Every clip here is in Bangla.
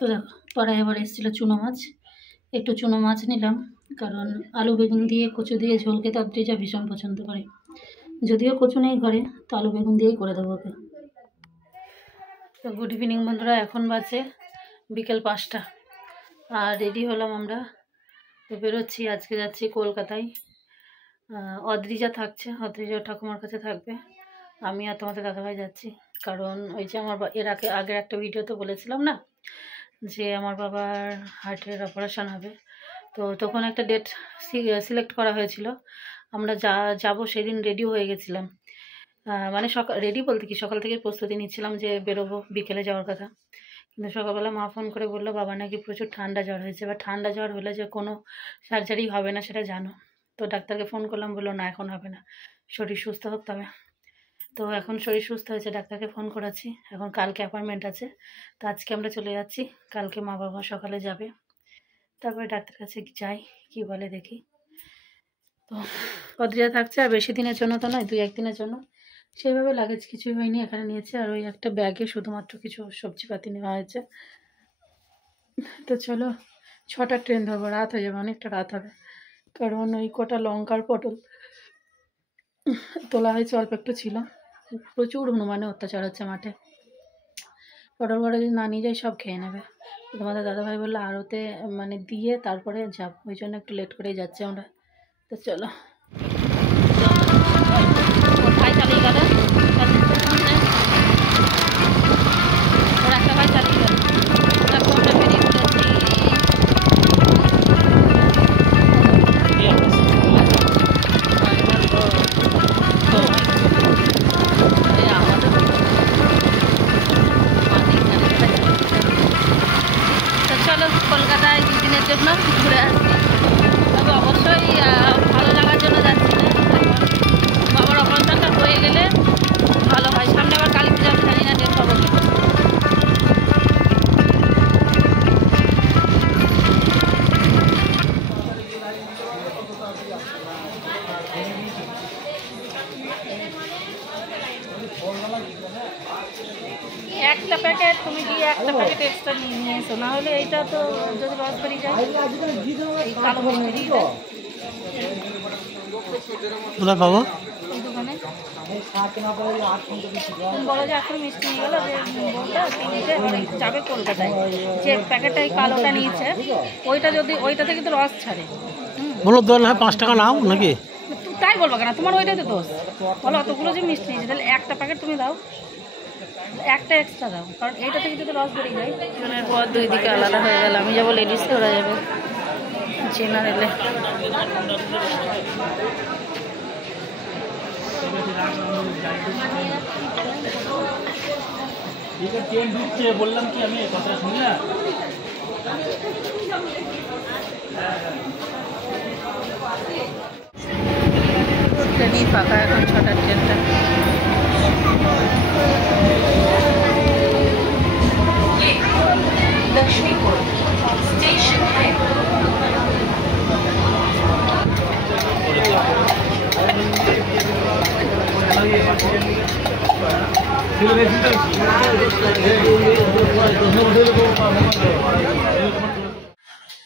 তো দেখো পাড়ায় এবার এসেছিলো চুনো মাছ, একটু চুনো মাছ নিলাম, কারণ আলু বেগুন দিয়ে কচু দিয়ে ঝোল খেতে অদ্রিজা ভীষণ পছন্দ করে। যদিও কচু নেই ঘরে, তো আলু বেগুন দিয়েই করে দেবো ওকে। তো গুড ইভিনিং বন্ধুরা, এখন বাজে বিকেল 5টা আর রেডি হলাম আমরা। তো বেরোচ্ছি, আজকে যাচ্ছি কলকাতায়। অদ্রিজা থাকছে, অদ্রিজা ঠাকুমার কাছে থাকবে, আমি আর তোমাদের দাদাভাই যাচ্ছি। কারণ ওই যে আমার আগের একটা ভিডিওতে বলেছিলাম না যে আমার বাবার হার্টের অপারেশন হবে, তো তখন একটা ডেট সিলেক্ট করা হয়েছিল। আমরা যাবো সেদিন রেডি হয়ে গেছিলাম, মানে রেডি বলতে কি সকাল থেকে প্রস্তুতি নিচ্ছিলাম যে বেরোবো বিকেলে যাওয়ার কথা। কিন্তু সকালবেলা মা ফোন করে বললো বাবা নাকি প্রচুর ঠান্ডা জ্বর হয়েছে, এবার ঠান্ডা জ্বর হলে যে কোনো সার্জারি হবে না সেটা জানো। তো ডাক্তারকে ফোন করলাম, বললো না এখন হবে না, শরীর সুস্থ হোক তবে। তো এখন শরীর সুস্থ হয়েছে, ডাক্তারকে ফোন করাচ্ছি, এখন কালকে অ্যাপয়েন্টমেন্ট আছে। তো আজকে আমরা চলে যাচ্ছি, কালকে মা বাবা সকালে যাবে, তারপরে ডাক্তার কাছে যাই কি বলে দেখি। তো অদ্রিজা থাকছে, আর বেশি দিনের জন্য তো নয়, 2-1 দিনের জন্য। সেইভাবে লাগেজ কিছুই হয়নি, এখানে নিয়েছে, আর ওই একটা ব্যাগে শুধুমাত্র কিছু সবজিপাতি নেওয়া হয়েছে। তো চলো 6টার ট্রেন ধরবো, রাত হয়ে যাবে, অনেকটা রাত হবে, কারণ ওই কটা লঙ্কার পটল তোলা হয়েছে, অল্প একটু ছিল। প্রচুর হনুমানে অত্যাচার হচ্ছে মাঠে, পটল বড় যদি না নিয়ে যাই সব খেয়ে নেবে। তোমাদের দাদাভাই বললো আড়তে মানে দিয়ে তারপরে যাব, ওই জন্য একটু লেট করেই যাচ্ছি আমরা। তো চলো, ভাই চালিয়ে গেল, ওর একটা ভাই চালিয়ে গেল, তারপর আমরা বেরিয়ে পড়েছি। তো চলো কলকাতায় 2 দিনের জন্য ঘুরে আসছি, তবে অবশ্যই ভালো লাগার জন্য যাচ্ছি না। বাবার অপারেশনটা হয়ে গেলে ভালো হয়, সামনে আবার কালী পূজা, আমি জানি না ডেট পাবো কি। একটা প্যাকেট তুমি গিয়ে একটা প্যাকেট এক্সট্রা নিয়ে এসো, না হলে এইটা তো যদি রস বেরিয়ে যায়, এই কালো মিষ্টি দিয়ে দেয় কোথায় পাবো এই দোকানে। বলো যে এখন মিষ্টি নিয়ে গেলো, যে বউটা কিনতে মানে যাবে কলকাতায়, যে প্যাকেটটা এই কালোটা নিয়েছে ওইটা, যদি ওইটা থেকে তো রস ছাড়ে। বলো দোকান হয় 5 টাকা নাও নাকি? তাই বলবো কেন, তোমার ওইটাই তো দোষ। বলো অতগুলো যে মিষ্টি নিয়েছে, তাহলে একটা প্যাকেট তুমি দাও, একটা এক্সট্রা দাও, কারণ এইটা থেকে যদি রস বেরিয়ে যায়। ট্রেনের পর 2 দিকে আলাদা হয়ে গেল, আমি যাবো লেডিসে, ওরা যাবে জেনারেলে। বললাম কি আমি কথা শুনি না। ট্রেনই ফাঁকা এখন, 6টার ট্রেনটা।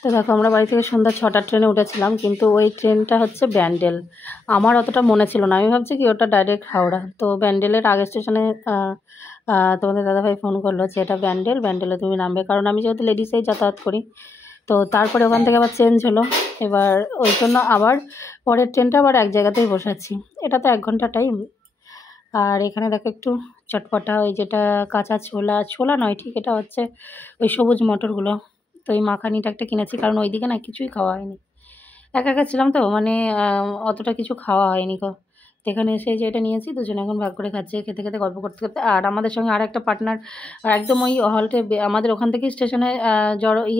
তো দেখো আমরা বাড়ি থেকে সন্ধ্যা 6টার ট্রেনে উঠেছিলাম, কিন্তু ওই ট্রেনটা হচ্ছে ব্যান্ডেল। আমার অতটা মনে ছিল না, আমি ভাবছি কি ওটা ডাইরেক্ট হাওড়া। তো ব্যান্ডেলের আগের স্টেশনে তোমাদের দাদাভাই ফোন করলো যে এটা ব্যান্ডেলে তুমি নামবে, কারণ আমি যেহেতু লেডিসেই যাতায়াত করি। তো তারপরে ওখান থেকে আবার চেঞ্জ হলো, এবার ওই জন্য আবার পরের ট্রেনটা আবার এক জায়গাতেই বসাচ্ছি। এটা তো 1 ঘন্টা টাইম। আর এখানে দেখো একটু চটপটা, ওই যেটা কাঁচা ছোলা নয় ঠিক, এটা হচ্ছে ওই সবুজ মটরগুলো। তো এই মাখানিটা একটা কিনেছি, কারণ ওইদিকে না কিছুই খাওয়া হয়নি, একা একা ছিলাম তো, মানে অতটা কিছু খাওয়া হয়নি তো এখানে এসে যে এটা নিয়েছি, দুজনে এখন ভাগ করে খাচ্ছে, খেতে খেতে গল্প করতে করতে। আর আমাদের সঙ্গে আর একটা পার্টনার একদম ওই হলটে, আমাদের ওখান থেকেই স্টেশনে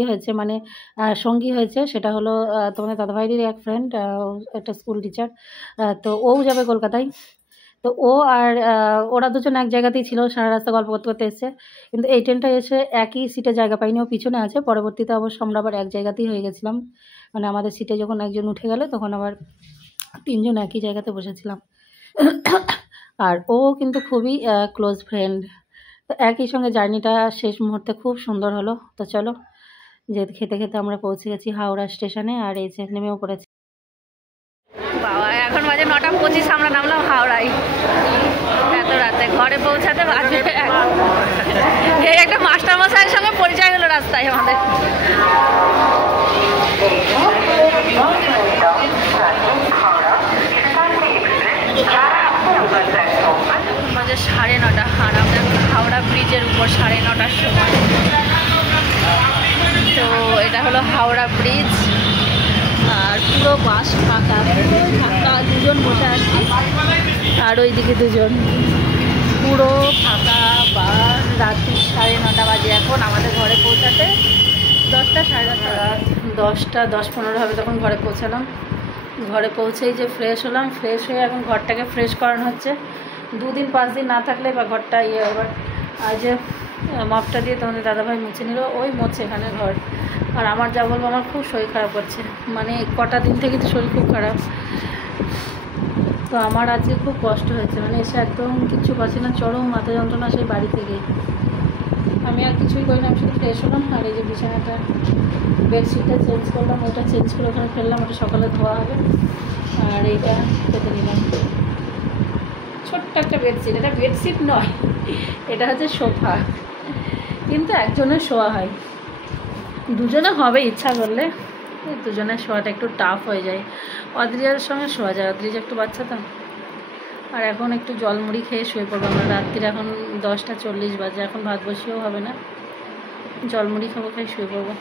হয়েছে, মানে সঙ্গী হয়েছে, সেটা হলো তোমাদের দাদাভাইয়েরই এক ফ্রেন্ড, একটা স্কুল টিচার। তো ও যাবে কলকাতায়। তো ও আর ওরা দুজন এক জায়গাতেই ছিল, সারা রাস্তা গল্প করতে করতে এসছে। কিন্তু এই ট্রেনটা এসে একই সিটে জায়গা পাইনি, ও পিছনে আছে। পরবর্তীতে অবশ্য আমরা আবার এক জায়গাতেই হয়ে গেছিলাম, মানে আমাদের সিটে যখন একজন উঠে গেল তখন আবার 3 জন একই জায়গাতে বসেছিলাম। আর ও কিন্তু খুবই ক্লোজ ফ্রেন্ড তো একই সঙ্গে জার্নিটা শেষ মুহূর্তে খুব সুন্দর হলো। তো চলো, যে খেতে খেতে আমরা পৌঁছে গেছি হাওড়া স্টেশনে, আর এই যে নেমেও পড়েছি। বাবা এখন বাজে 9:25, আমরা নামলাম হাওড়ায় এত রাতে। ঘরে পৌঁছাতে বাজে এই একটা মাস্টারমশাইয়ের সঙ্গে পরিচয় হলো রাস্তায় আমাদের। বাজে 9:30, আর আমরা হাওড়া ব্রিজের উপর 9:30টার সময়। তো এটা হলো হাওড়া ব্রিজ, আর পুরো বাস ফাঁকা, দুজন বসে আছি আর ওইদিকে দুজন, পুরো ফাঁকা বাস। রাত্রি 9:30 বাজে এখন, আমাদের ঘরে পৌঁছাতে 10টা, সাড়ে 10টা, রাত 10টা 10-15 হবে তখন ঘরে পৌঁছালাম। ঘরে পৌঁছেই যে ফ্রেশ হলাম, ফ্রেশ হয়ে এখন ঘরটাকে ফ্রেশ করানো হচ্ছে। 2-5 দিন না থাকলে বা ঘরটা এবার আজ মপটা দিয়ে তোমাদের দাদাভাই মুছে নিল, ওই মুছে এখানে ঘর। আর আমার যা বলবো, আমার খুব শরীর খারাপ করছে, মানে কটা দিন থেকে তো শরীর খুব খারাপ। তো আমার আজকে খুব কষ্ট হয়েছে, মানে এসে একদম কিচ্ছু পাচ্ছি না, চরম মাথা যন্ত্রণা সেই বাড়ি থেকে। আমি আর কিছুই করি না, আমি শুধু ফ্রেশ হলাম। আর এই যে বিছানাটা, বেডশিটটা চেঞ্জ করলাম, ওটা চেঞ্জ করে ওখানে ফেললাম, ওটা সকালে ধোয়া হবে। আর এইটা খেতে নিলাম, ছোট্ট একটা বেডশিট, এটা বেডশিট নয়, এটা হচ্ছে সোফা, কিন্তু একজনের শোয়া হয়, দুজনে হবে ইচ্ছা করলে, দুজনের শোয়াটা একটু টাফ হয়ে যায়। অদ্রিজার সঙ্গে শোয়া যায়, অদ্রিজা একটু বাচ্চা তো। আর এখন একটু জলমুড়ি খেয়ে শুয়ে পড়বো আমরা। রাত্রির এখন 10টা 40 বাজে, এখন ভাত বসিয়েও হবে না, জলমুড়ি খাবো, খাই শুয়ে পড়বো।